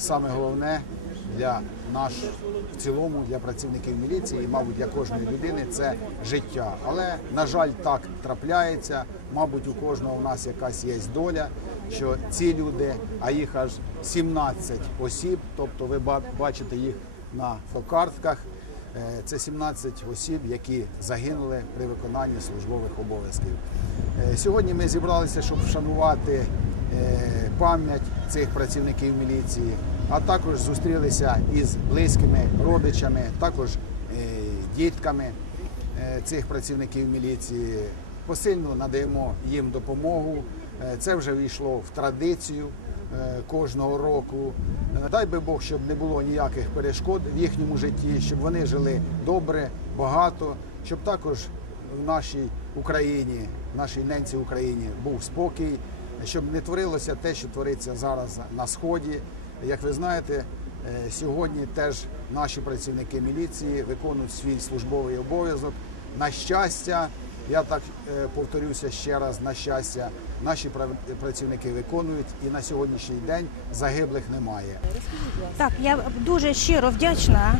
саме головне для наш в цілому для працівників міліції, мабуть, для кожної людини це життя. Але на жаль, так трапляється. Мабуть, у кожного у нас якась є доля, що ці люди, а їх аж 17 осіб, тобто ви бачите їх на фокартках. Е, Це 17 осіб, які загинули при виконанні службових обов'язків. Е, Сьогодні ми зібралися, щоб вшанувати е, пам'ять цих працівників міліції, а також зустрілися із близькими родичами, також е, дітками е, цих працівників міліції. Посильно надаємо їм допомогу. Е, Це вже війшло в традицію кожного року. Дай би Бог, щоб не було ніяких перешкод в їхньому житті, щоб вони жили добре, багато, щоб також в нашій Україні, в нашій ненці Україні був спокій, щоб не творилося те, що твориться зараз на сході. Як ви знаєте, е, сьогодні теж наші працівники міліції виконують свій службовий обов'язок. На щастя, я так е, повторюся ще раз, на щастя, наші працівники виконують, і на сьогоднішній день загиблих немає. Так, я дуже щиро вдячна,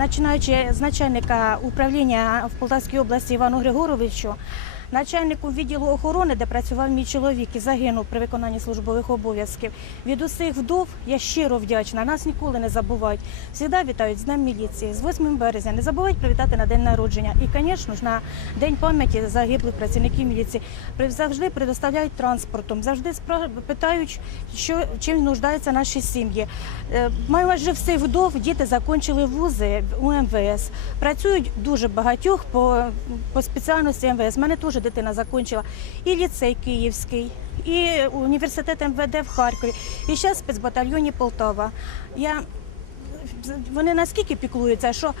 починаючи з начальника управління в Полтавській області Івану Григоровичу, начальнику відділу охорони, де працював мій чоловік і загинув при виконанні службових обов'язків. Від усіх вдов я щиро вдячна. Нас ніколи не забувають. Завжди вітають з Днем міліції, з 8 березня. Не забувають привітати на день народження. І, звісно ж, на день пам'яті загиблих працівників міліції. Завжди предоставляють транспортом, завжди питають, що чим нуждаються наші сім'ї. Е, Майже всіх вдов діти закінчили вузи у МВС. Працюють дуже багатьох по, по спеціальності МВС. Мене теж дитина закінчила і ліцей Київський, і університет МВД в Харкові, і зараз в спецбатальйоні Полтава. Я, вони наскільки піклуються, що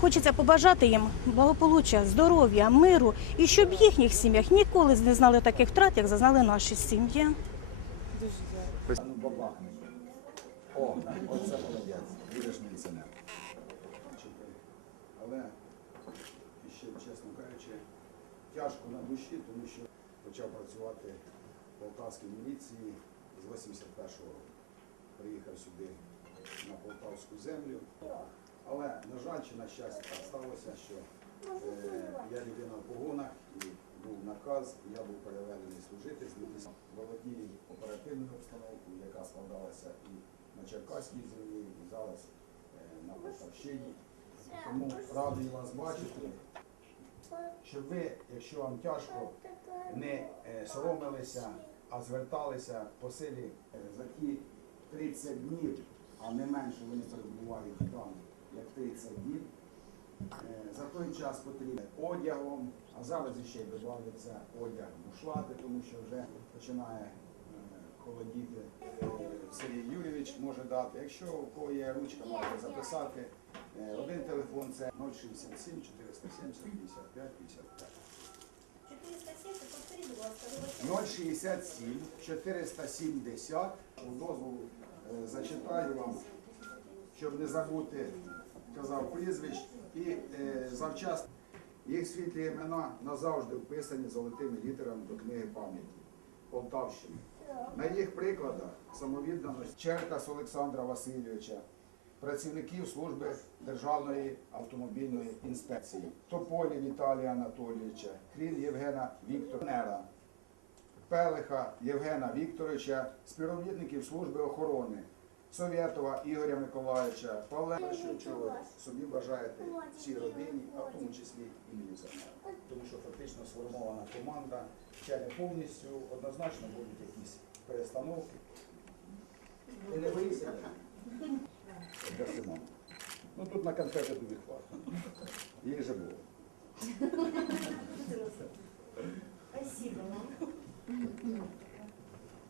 Хочеться побажати їм благополуччя, здоров'я, миру і щоб в їхніх сім'ях ніколи не знали таких втрат, як зазнали наші сім'ї. О, оце молодець, будеш міліціонер. Але ще, чесно кажучи, тяжко на душі, тому що почав працювати в полтавській міліції з 81-го року. Приїхав сюди на полтавську землю. Але, на жаль, чи на щастя так сталося, що е, я людина в погонах і був наказ, я був переведений служити з 2000 володію оперативною обстановкою, яка складалася і на Черкаській землі, і зараз е, на Полтавщині. Тому радий вас бачити, щоб ви, якщо вам тяжко, не е, соромилися, а зверталися по силі е, за ті 30 днів, а не менше вони перебувають там, як 30 днів. Е, За той час потрібен одягом, а зараз ще й додається одяг бушлати, тому що вже починає холодіти. Сергій Юрійович може дати. Якщо у кого є ручка, можете записати. Е, Один телефон це 067 470 55 55. 067 470. У Дозволу е, зачитаю вам, щоб не забути, казав прізвищ, і е, завчасно їх світлі імена назавжди вписані золотими літерами до книги пам'яті Полтавщини. На їх прикладах самовідданості Черкас Олександра Васильовича, працівників служби Державної автомобільної інспекції, Тополі Віталія Анатолійовича, Крін Євгена Вікторнера, Пелиха Євгена Вікторовича, співробітників служби охорони, Совєтова Ігоря Миколаївича, Павла, що чого собі бажаєте всій родині, а в тому числі і міліціонерам. Тому що фактично сформована команда, ще не повністю, однозначно будуть якісь перестановки. конфети тобі хватить. Їх же було.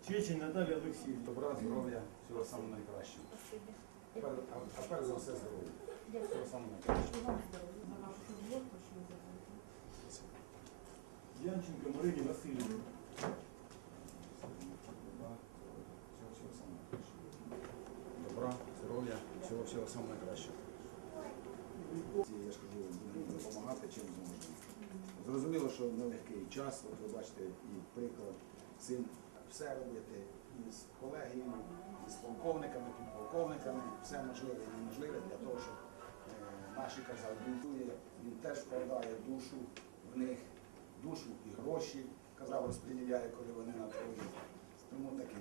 Чечень Наталія Олексіївна. Добра, здоров'я, всього самого найкращого. Пер- А, а перш за все здоров'я. Всього самого найкращого. Янченко Марині Васильівні. Добра, всього, всього самого найкращого. Добра, здоров'я, всього, всього самого найкращого. Чим зможемо. Зрозуміло, що нелегкий час, от ви бачите, і приклад, син все робити із колегією, із полковниками тут полковниками все можливе і неможливе для того, щоб е, наші казали, бунтує, він теж вкладає душу в них, душу і гроші, казав, розподіляє, коли вони на фронті. Тому таким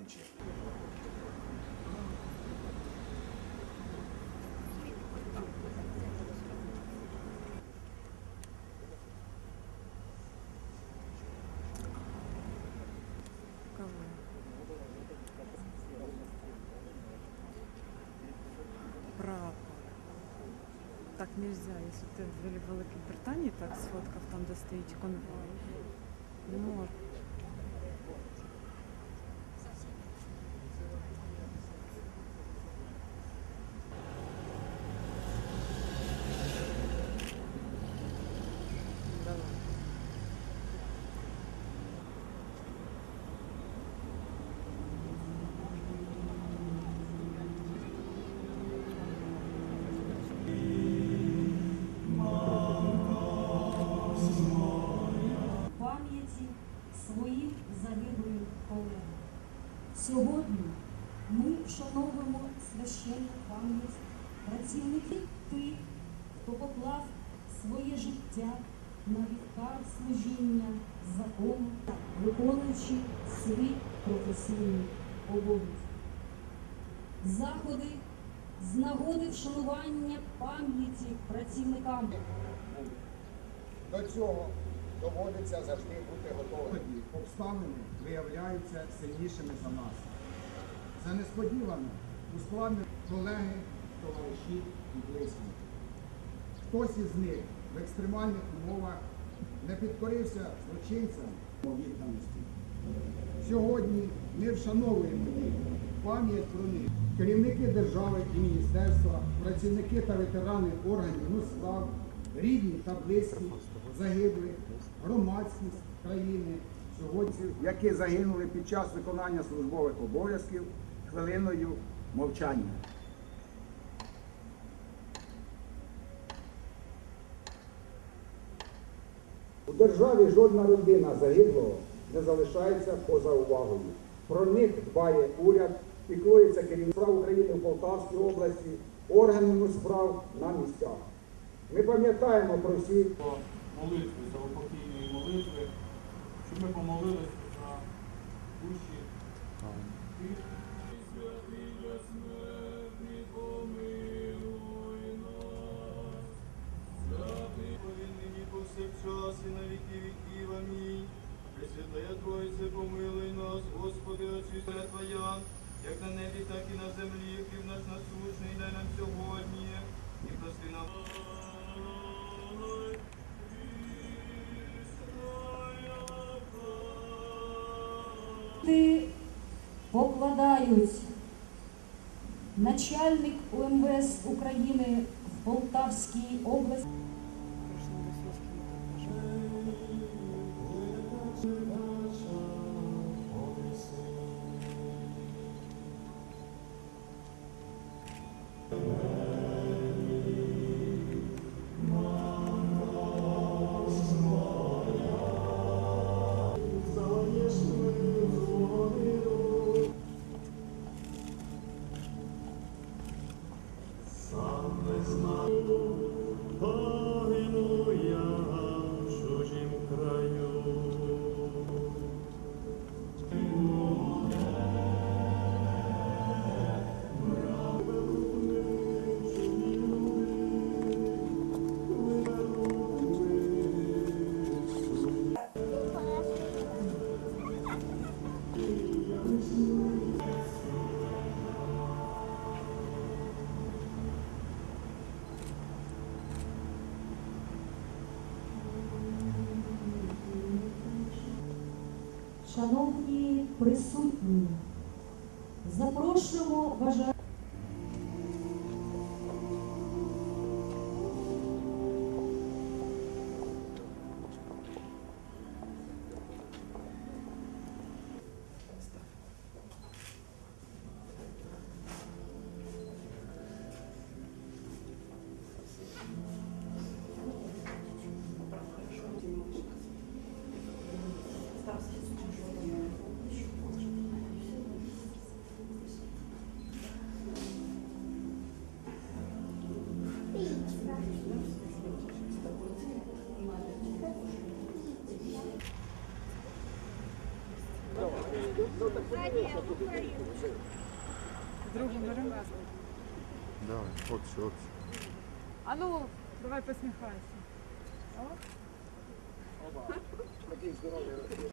нельзя, если ты в Великобритании так сфоткав, там де стоїть конвой. Не можна. Давай. пам'яті своїх загиблих колег. Сьогодні ми вшановуємо священну пам'ять працівників тих, хто поклав своє життя на вівтар служіння закону, виконуючи свій професійний обов'язок. Заходи з нагоди вшанування пам'яті працівникам До цього доводиться завжди бути готовим. Обставини виявляються сильнішими за нас. За несподівано ускладнені колеги, товариші і близькі. Хтось із них в екстремальних умовах не підкорився злочинцям відданості. Сьогодні ми вшановуємо їх, пам'ять про них. Керівники держави і міністерства, працівники та ветерани органів ну, справ, рідні та близькі загиблих, громадськість країни сьогодні, які загинули під час виконання службових обов'язків хвилиною мовчання. У державі жодна родина загиблого не залишається поза увагою. Про них дбає уряд, піклується керівництво справ України в Полтавській області, органами справ на місцях. Ми пам'ятаємо про всіх молитви, за упокійної молитви, щоб ми помолилися Ти покладають начальник УМВС України в Полтавській області. Christmas. Шановні присутні, запрошуємо бажаючих Другу беремо. Давай, общий, общий. А ну, давай посміхайся.